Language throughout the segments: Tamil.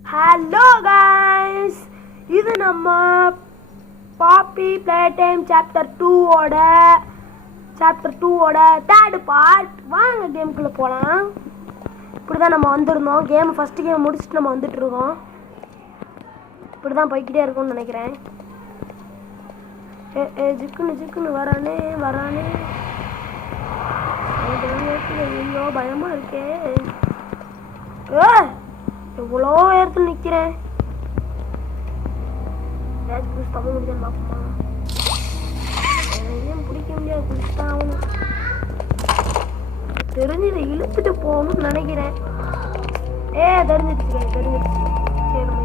ஹலோ கைஸ், இது நம்ம பாப்பி பிளே டைம் சாப்டர் 2ஓட தேர்ட் பார்ட். வாங்க கேமுக்குள்ளே போகலாம். இப்படி தான் நம்ம வந்திருந்தோம். ஃபஸ்ட்டு கேம் முடிச்சுட்டு நம்ம வந்துட்டுருக்கோம். இப்படி தான் போய்கிட்டே இருக்கும்னு நினைக்கிறேன். ஜிக்குன்னு வரானே. ஐயோ பயமாக இருக்கே. எவ்வளோ இடத்துல நிற்கிறேன். தமிழ் முடிஞ்சு பார்ப்போமா? ஏன் பிடிக்க முடியாது, பிடிச்சா ஆகணும். தெரிஞ்சு இதை இழுத்துட்டு போகணும்னு நினைக்கிறேன். தெரிஞ்சிருச்சு. சரி நம்ம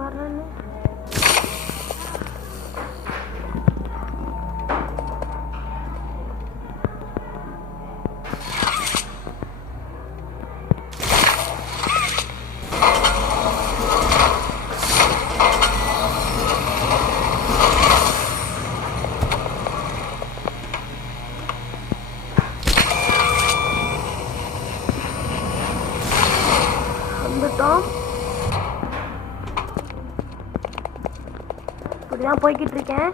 வரேன்னு வந்துட்டோம். இப்படிதான் போய்கிட்டு இருக்கேன்.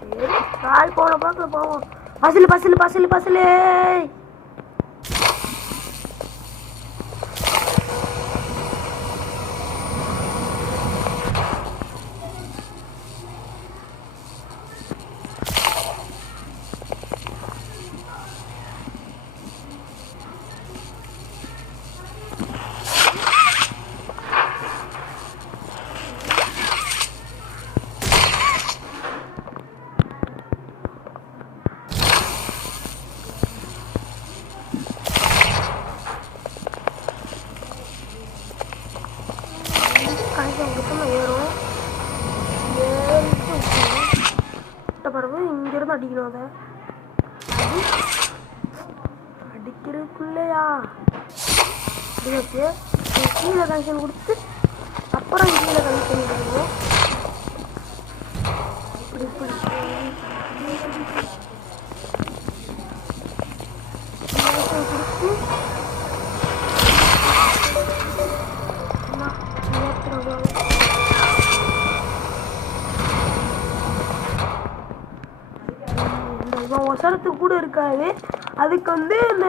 சரி, கால் போன பார்க்கல போவோம். பசிலு ஏறும். பறவை இங்கிருந்து அடிக்கணும். அதை அடிக்கிறதுக்குள்ளையா கீழே கனெக்ஷன் கொடுத்து அப்புறம் கீழே கனெக்ஷன் கொடுக்கணும். இப்படி கொடுத்து ஒசரத்துக்கு கூட இருக்காது. அதுக்கு வந்து இந்த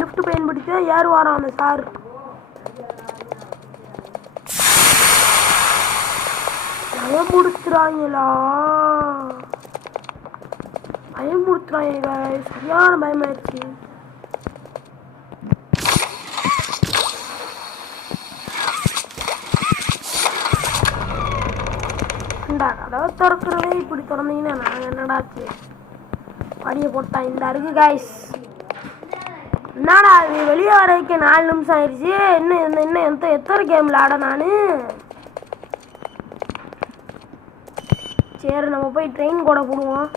லிஃப்ட் பயன்படுத்தி தான் ஏறுவாராம் அந்த சார். பயமுடுத்துறாங்க. சரியான பயமாயிடுச்சு. கதவை திறக்கிறதே இப்படி திறந்தீங்கன்னா நாங்கள் என்னடாச்சு படியை போட்டா இந்த இருக்கு கைஸ். என்னடா அது வெளியே வரைக்கு 4 நிமிஷம் ஆயிடுச்சு. இன்னும் எத்தனை கேம் விளாட நான். சரி நம்ம போய் ட்ரெயின் கூட போடுவோம்.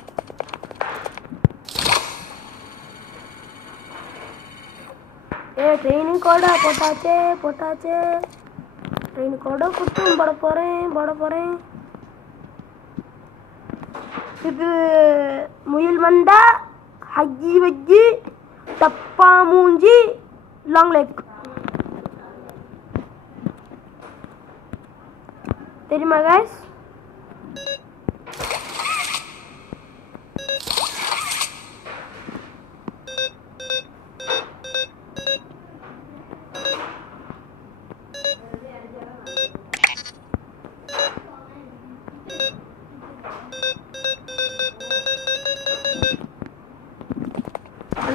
ட்ரெயின் கூட போட்டாச்சே. ட்ரெயின் கூட குட்டும் போட போகிறேன். இது முயல் மண்டா, ஹக்கி வக்கி, டப்பா மூஞ்சி, லாங் லெக். தெரியுமா கைஸ்?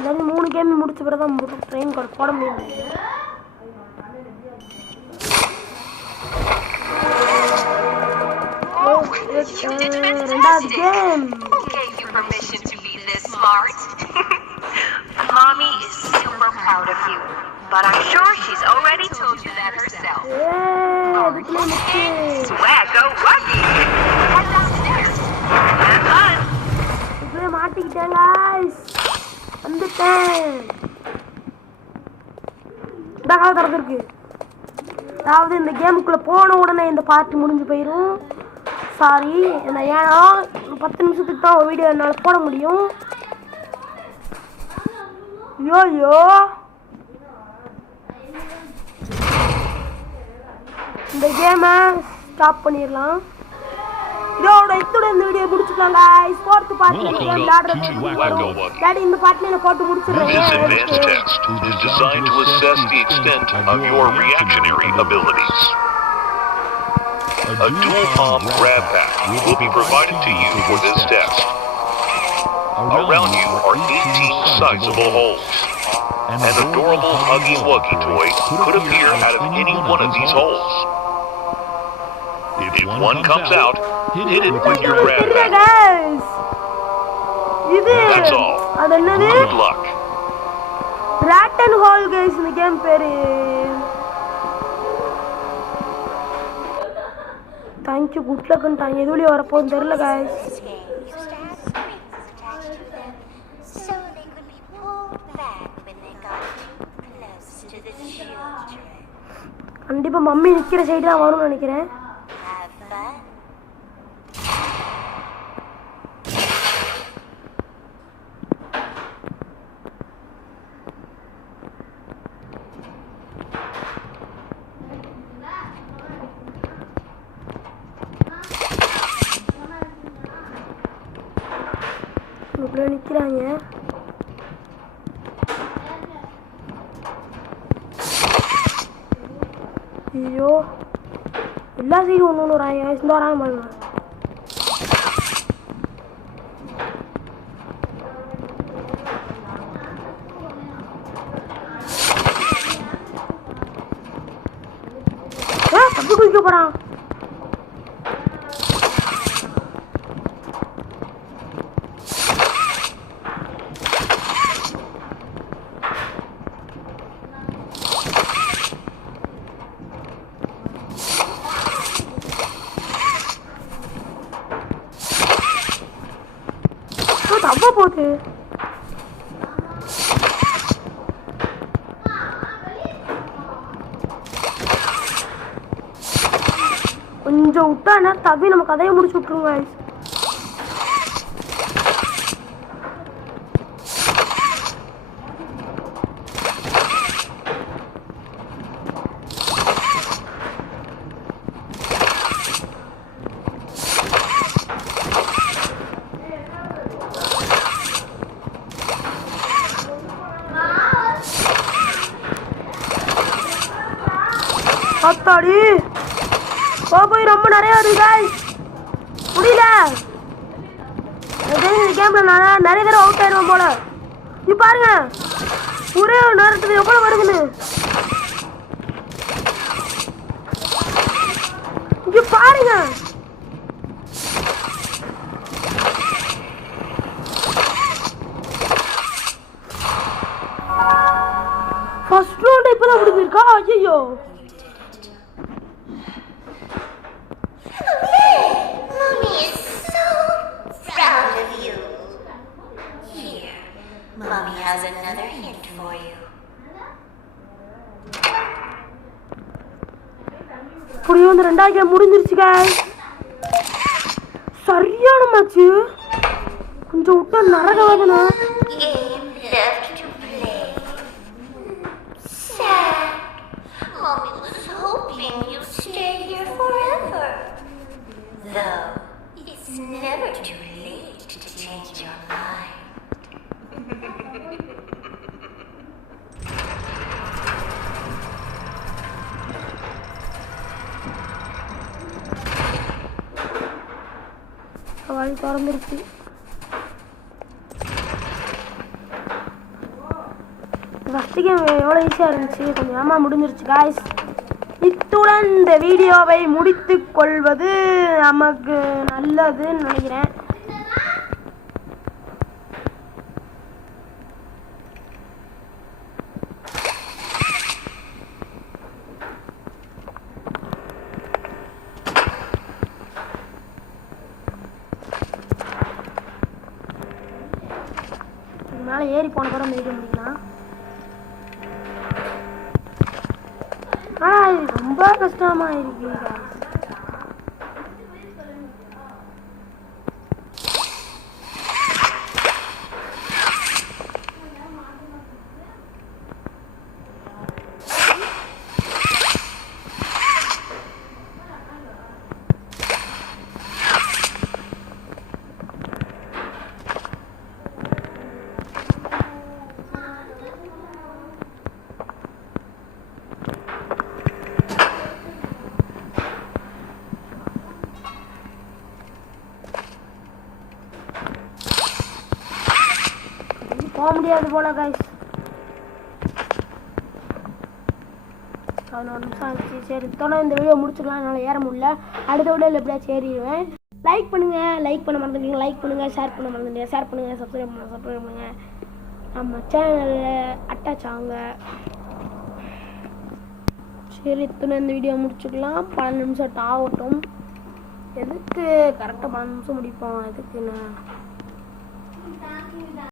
அதாவது 3 கேம் முடிச்ச பிறகு தான் ட்ரெயின் கோட் போட முடியும். ரெண்டாவது game. Mommy is super proud of you, but I'm sure she's already told you that herself. Swaggo wuggy. Head downstairs. Have fun. இப்பவே மாட்டிக்கிட்டேன் guys. வந்துட்டேன். டகா தரதுக்கு. அதாவது இந்த கேமுக்குள்ள போன உடனே இந்த பார்ட் முடிஞ்சு போயிடும். சாரி, ஏன்னா 10 நிமிஷத்துக்கு தான் ஒரு வீடியோ என்னால் போட முடியும். யோ இந்த கேமை ஸ்டாப் பண்ணிடலாம். இத்தோட இந்த வீடியோ முடிச்சுக்கலாம் guys. fourth part விளையாடுறது டாடி இந்த பார்ட்ல நான் போட்டு முடிச்சிடுறேன். This advanced test is designed to assess the extent of your reactionary abilities. A dual palm grab pack will be provided to you for this test. Around you are 18 sizable holes. An adorable Huggy Wuggy toy could appear out of any one of these holes. If one comes out, hit it with your grab pack. That's all. Good luck. Rat and Hole guys, இந்த கேம் பேரு. Thank you, good luck ன்ட்டாங்க. எதுலயே வரப்போன்னு தெரியல guys. கண்டிப்பா மம்மி நிக்கிற சைடு தான் வரும்னு நினைக்கிறேன். இப்படி நிக்கிறாங்க. ஐயோ, எல்லா சைடும் ஒன்று வராங்க. இந்த வராங்க பாருங்க. தப்பு குதிக்க போறான். தப்பா போகுது. கொஞ்சம் விட்டா தவி நம்ம கதையை முடிச்சு விட்டுருங்க. அத்தாடி போய் ரொம்ப நிறைய வருது guys. முடியல. இந்த கேம்ல நான் நிறைய தடவை அவுட் ஆயிடுவேன் போல. நீ பாருங்க ஒரே நேரத்துக்கு எவ்வளவு வருதுன்னு. இங்க பாருங்க. ஃபர்ஸ்ட் ரவுண்ட் இப்பதான் முடிஞ்சிருக்கா? ஐயோ, Mommy has another hint for you. இப்படி வந்து ரெண்டாவது கேம் முடிஞ்சிருச்சு guys. சரியான மேட்ச். கொஞ்சம் விட்டா நரக வேதனை. Game left to play. Sad. Mommy was hoping you'd stay here forever. Though it's never too late to change your mind. வழி திறந்துருச்சு. ஃபஸ்ட்டு கேம் எவ்வளோ ஈஸியாக இருந்துச்சு, கொஞ்சம் ஏமா முடிஞ்சிருச்சு காய்ஸ். இத்துடன் இந்த வீடியோவை முடித்து கொள்வது நமக்கு நல்லதுன்னு நினைக்கிறேன். மேலே ஏறி போன கூட வீடியோ முடிக்கலாம். ஆனால் இது ரொம்ப கஷ்டமாக இருக்கு guys. போக முடியாது போல கைஸ். 11 நிமிஷம் ஆச்சு. சரி தொடர்ந்து இந்த வீடியோ முடிச்சுக்கலாம். என்னால் ஏற முடியல. அடுத்த வீடியோவில் எப்படியாச்சும் ஏறிடுவேன். லைக் பண்ணுங்கள், லைக் பண்ண மறந்துட்டீங்க, லைக் பண்ணுங்கள், ஷேர் பண்ண மறந்துட்டீங்க, ஷேர் பண்ணுங்கள், சப்ஸ்கிரைப் பண்ணுங்கள். நம்ம சேனலில் அட்டாச் ஆகுங்க. சரி இத்தனை இந்த வீடியோ முடிச்சுக்கலாம். 12 நிமிஷம் ஆகட்டும். எதுக்கு கரெக்டாக 12 நிமிஷம் முடிப்போம், எதுக்குண்ணா